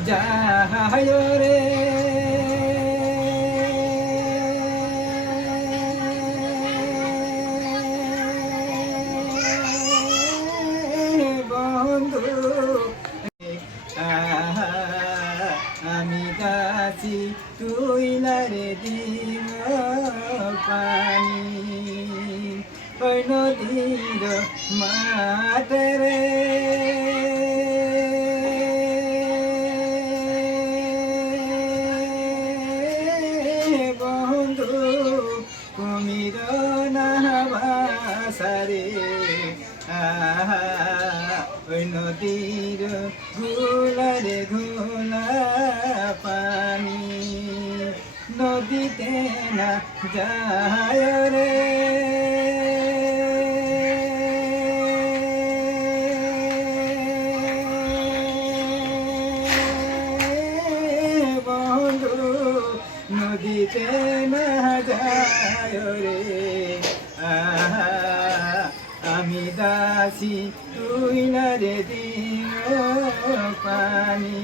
যায় রে বন্ধু আমি গাছি তুই না রে দিব পানি ওই নদীর মাঠে রে বন্ধু কুমির না বাসারে ওই নদীর ঘোলারে ঘোলা পানি নদীতে না যায় রে বন্ধু নদীতে না যায় রে আমি দাসী তুই না রে দিও পানি